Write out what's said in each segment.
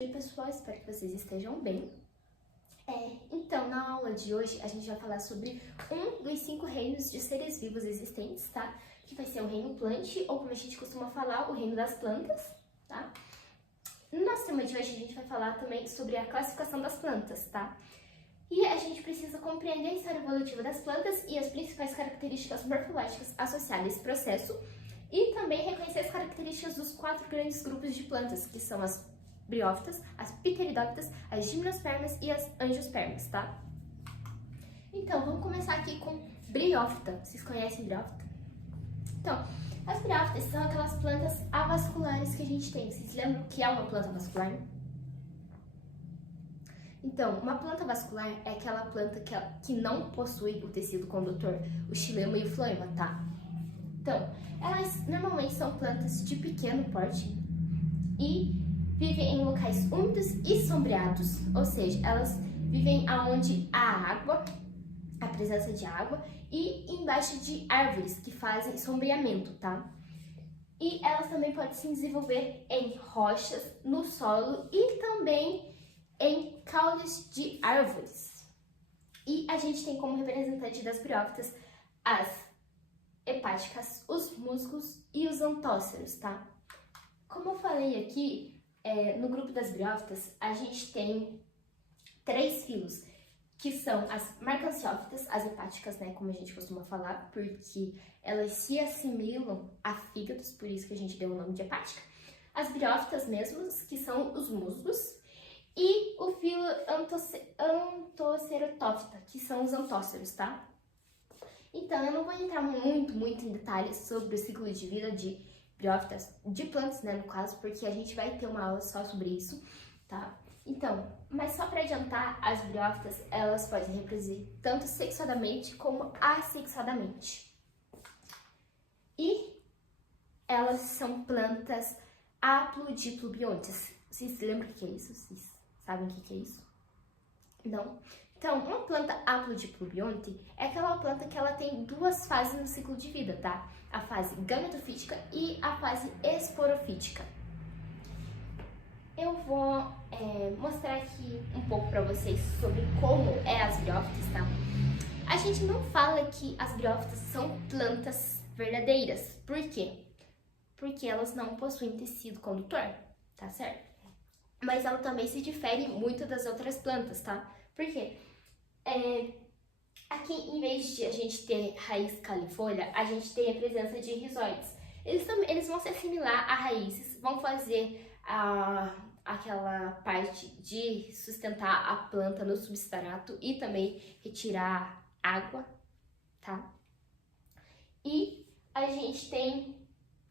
Oi pessoal, espero que vocês estejam bem. Então, na aula de hoje, a gente vai falar sobre um dos 5 reinos de seres vivos existentes, tá? Que vai ser o reino plant, ou como a gente costuma falar, o reino das plantas, tá? No nosso tema de hoje, a gente vai falar também sobre a classificação das plantas, tá? E a gente precisa compreender a história evolutiva das plantas e as principais características morfológicas associadas a esse processo, e também reconhecer as características dos 4 grandes grupos de plantas, que são as briófitas, as pteridófitas, as gimnospermas e as angiospermas, tá? Então, vamos começar aqui com briófita. Vocês conhecem briófita? Então, as briófitas são aquelas plantas avasculares que a gente tem. Vocês lembram o que é uma planta vascular? Então, uma planta vascular é aquela planta que não possui o tecido condutor, o xilema e o floema, tá? Então, elas normalmente são plantas de pequeno porte e vivem em locais úmidos e sombreados, ou seja, elas vivem aonde há água, a presença de água, e embaixo de árvores que fazem sombreamento, tá? E elas também podem se desenvolver em rochas, no solo e também em caules de árvores. E a gente tem como representante das briófitas as hepáticas, os musgos e os antóceros, tá? Como eu falei aqui, no grupo das briófitas, a gente tem 3 filos, que são as marcanciófitas, as hepáticas, né, como a gente costuma falar, porque elas se assimilam a fígados, por isso que a gente deu o nome de hepática. As briófitas mesmos, que são os musgos, e o filo antocerotófita, que são os antóceros, tá? Então, eu não vou entrar muito em detalhes sobre o ciclo de vida de briófitas, de plantas, né, no caso, porque a gente vai ter uma aula só sobre isso, tá? Então, mas só para adiantar, as briófitas, elas podem reproduzir tanto sexuadamente como assexuadamente. E elas são plantas haplodiplobiontes. Vocês lembram o que é isso? Vocês sabem o que é isso? Não? Então, uma planta haplodiplobionte é aquela planta que ela tem 2 fases no ciclo de vida, tá? A fase gametofítica e a fase esporofítica. Eu vou mostrar aqui um pouco para vocês sobre como é as briófitas, tá? A gente não fala que as briófitas são plantas verdadeiras. Por quê? Porque elas não possuem tecido condutor, tá certo? Mas ela também se difere muito das outras plantas, tá? Por quê? Aqui, em vez de a gente ter raiz caulifolha, a gente tem a presença de rizóides. Eles vão se assimilar a raízes, vão fazer aquela parte de sustentar a planta no substrato e também retirar água, tá? E a gente tem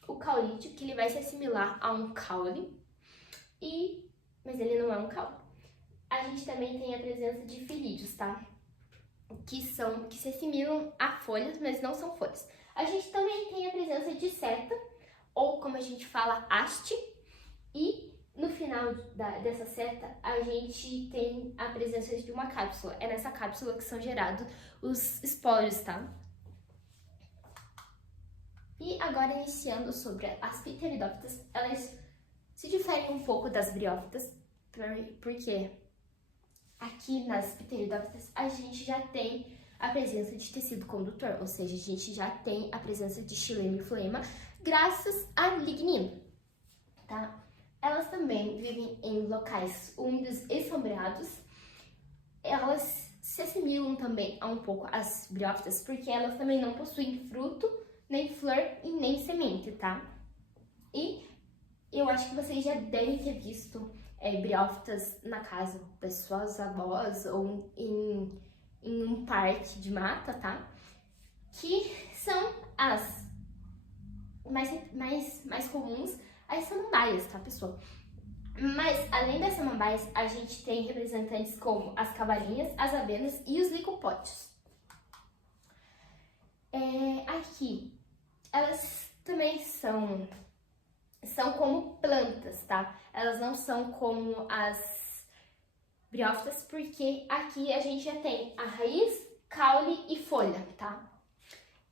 o caulídeo, que ele vai se assimilar a um caule, mas ele não é um caule. A gente também tem a presença de filídeos, tá? Que se assimilam a folhas, mas não são folhas. A gente também tem a presença de seta, ou como a gente fala, haste, e no final dessa seta a gente tem a presença de uma cápsula. É nessa cápsula que são gerados os espólios, tá? E agora iniciando sobre as pteridófitas, elas se diferem um pouco das briófitas, porque aqui nas pteridófitas a gente já tem a presença de tecido condutor, ou seja, a gente já tem a presença de xilema e floema graças a lignino, tá? Elas também vivem em locais úmidos e sombreados. Elas se assimilam também a um pouco às briófitas, porque elas também não possuem fruto, nem flor e nem semente, tá? E eu acho que vocês já devem ter visto briófitas na casa das suas avós ou em um parque de mata, tá? Que são as mais comuns, as samambaias, tá, pessoal? Mas, além das samambaias, a gente tem representantes como as cavalinhas, as avenas e os licopódios. Aqui, elas também são como plantas, tá? Elas não são como as briófitas, porque aqui a gente já tem a raiz, caule e folha, tá?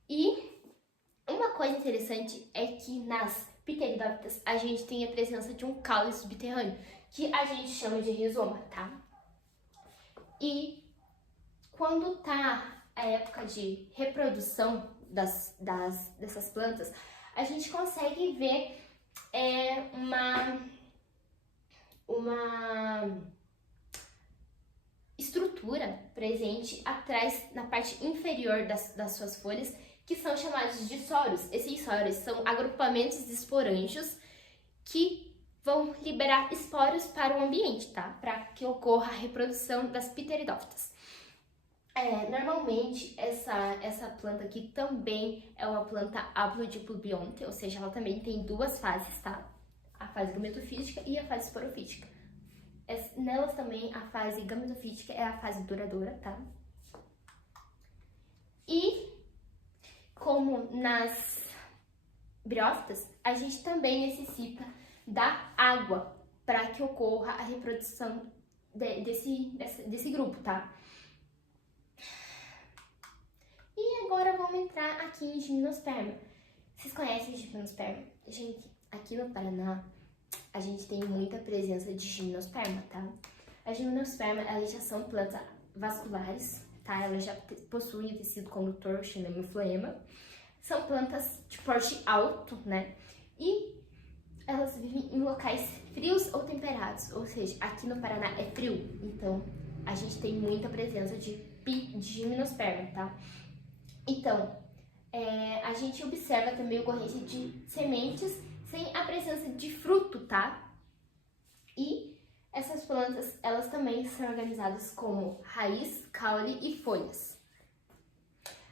E uma coisa interessante é que nas pteridófitas a gente tem a presença de um caule subterrâneo, que a gente chama de rizoma, tá? E quando tá a época de reprodução dessas plantas, a gente consegue ver uma estrutura presente atrás, na parte inferior das suas folhas, que são chamados de soros. Esses soros são agrupamentos de esporângios que vão liberar esporos para o ambiente, tá? Para que ocorra a reprodução das pteridófitas. Normalmente, essa planta aqui também é uma planta haplodiplobionte, ou seja, ela também tem duas fases, tá? A fase gametofítica e a fase esporofítica. Nelas também, a fase gametofítica é a fase duradoura, tá? E, como nas briófitas, a gente também necessita da água para que ocorra a reprodução desse grupo, tá? E agora vamos entrar aqui em gimnosperma. Vocês conhecem gimnosperma? Gente, aqui no Paraná, a gente tem muita presença de gimnosperma, tá? As gimnosperma, elas já são plantas vasculares, tá? Elas já possuem o tecido condutor, xilema e floema. São plantas de porte alto, né? E elas vivem em locais frios ou temperados, ou seja, aqui no Paraná é frio, então a gente tem muita presença de gimnosperma, tá? Então, a gente observa também a ocorrência de sementes sem a presença de fruto, tá? E essas plantas, elas também são organizadas como raiz, caule e folhas.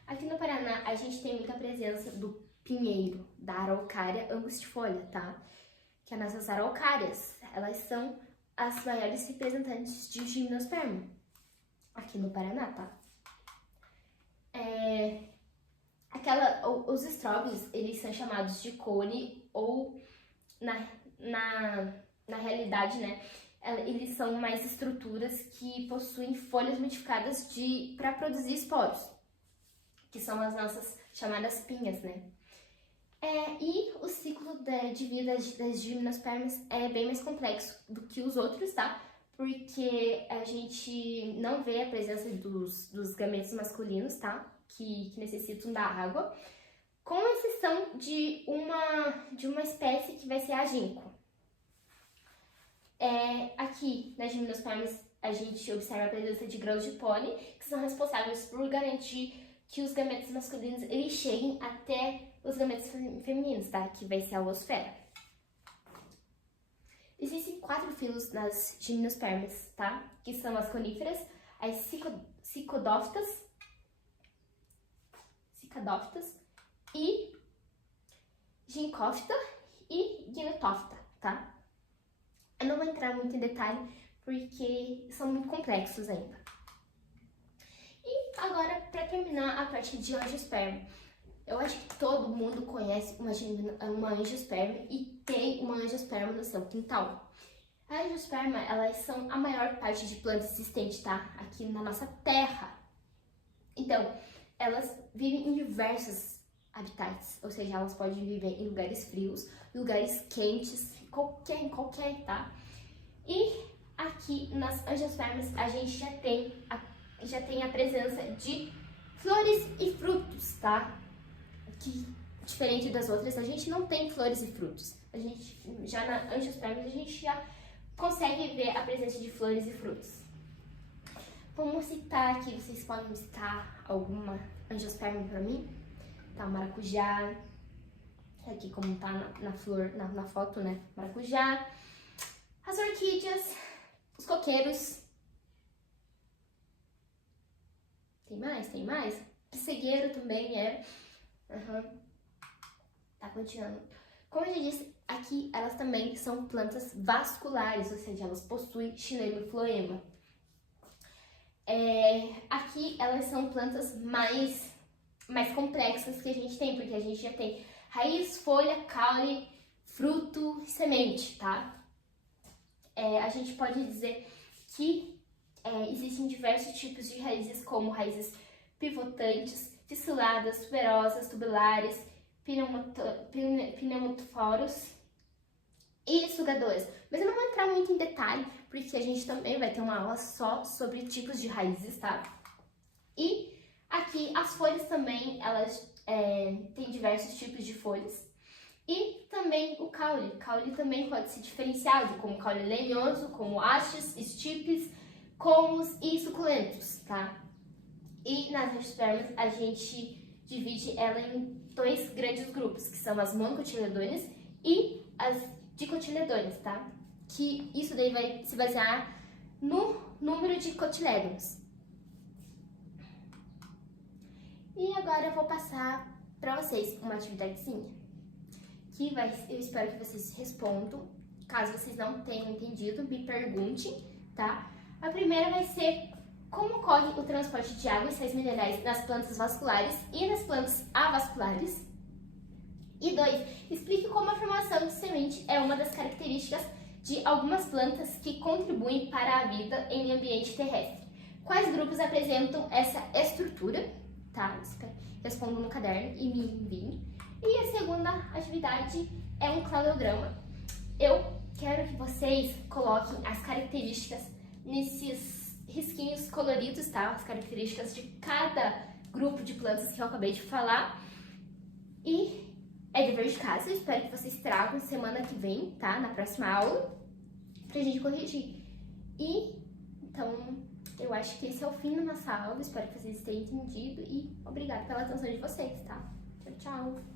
Aqui no Paraná, a gente tem muita presença do pinheiro, da araucária angustifolia, tá? Que as nossas araucárias, elas são as maiores representantes de gimnosperma aqui no Paraná, tá? Os estróbilos, eles são chamados de cone ou, na realidade, né, eles são mais estruturas que possuem folhas modificadas para produzir esporos, que são as nossas chamadas pinhas, né? E o ciclo de vida das gimnospermas é bem mais complexo do que os outros, tá? Porque a gente não vê a presença dos gametos masculinos, tá? Que necessitam da água, com exceção de uma espécie que vai ser a ginkgo. Aqui nas gimnospermas a gente observa a presença de grãos de pólen, que são responsáveis por garantir que os gametos masculinos eles cheguem até os gametos femininos, tá? Que vai ser a oosfera. Existem 4 filos nas gimnospermas, tá? Que são as coníferas, as cicadófitas e ginkgófita e gnetófita, tá? Eu não vou entrar muito em detalhe porque são muito complexos ainda. E agora, para terminar a parte de angiosperma, eu acho que todo mundo conhece uma angiosperma e tem uma angiosperma no seu quintal. A angiosperma, elas são a maior parte de planta existente, tá? Aqui na nossa terra. Então, elas vivem em diversos habitats, ou seja, elas podem viver em lugares frios, lugares quentes, qualquer, tá? E aqui nas angiospermas a gente já tem a presença de flores e frutos, tá? Que, diferente das outras, a gente não tem flores e frutos. A gente, já na angiospermas, a gente já consegue ver a presença de flores e frutos. Vamos citar aqui, vocês podem citar alguma angiosperma para mim? Tá, maracujá, aqui como tá na flor, na foto, né? Maracujá, as orquídeas, os coqueiros. Tem mais? Pissegueiro também é. Tá, continuando. Como eu já disse, aqui elas também são plantas vasculares, ou seja, elas possuem xilema e floema. Aqui elas são plantas mais complexas que a gente tem, porque a gente já tem raiz, folha, caule, fruto e semente, tá? A gente pode dizer que existem diversos tipos de raízes, como raízes pivotantes, fissuradas, tuberosas, tubulares, pneumotoforos, e sugadoras. Mas eu não vou entrar muito em detalhe, porque a gente também vai ter uma aula só sobre tipos de raízes, tá? E aqui as folhas também, elas têm diversos tipos de folhas. E também o caule. O caule também pode ser diferenciado como caule lenhoso, como hastes, estipes, colmos e suculentos, tá? E nas angiospermas a gente divide ela em dois grandes grupos, que são as monocotiledôneas e as dicotiledôneas, tá? Que isso daí vai se basear no número de cotilédons. E agora eu vou passar para vocês uma atividadezinha, eu espero que vocês respondam. Caso vocês não tenham entendido, me perguntem, tá? A primeira vai ser: como ocorre o transporte de água e sais minerais nas plantas vasculares e nas plantas avasculares? E 2, explique como a formação de semente é uma das características de algumas plantas que contribuem para a vida em ambiente terrestre. Quais grupos apresentam essa estrutura? Tá? Respondam no caderno e me enviem. E a segunda atividade é um cladograma. Eu quero que vocês coloquem as características nesses risquinhos coloridos, tá? As características de cada grupo de plantas que eu acabei de falar. E é dever de casa, eu espero que vocês tragam semana que vem, tá? Na próxima aula, pra gente corrigir. E, então, eu acho que esse é o fim da nossa aula. Espero que vocês tenham entendido e obrigada pela atenção de vocês, tá? Tchau, tchau!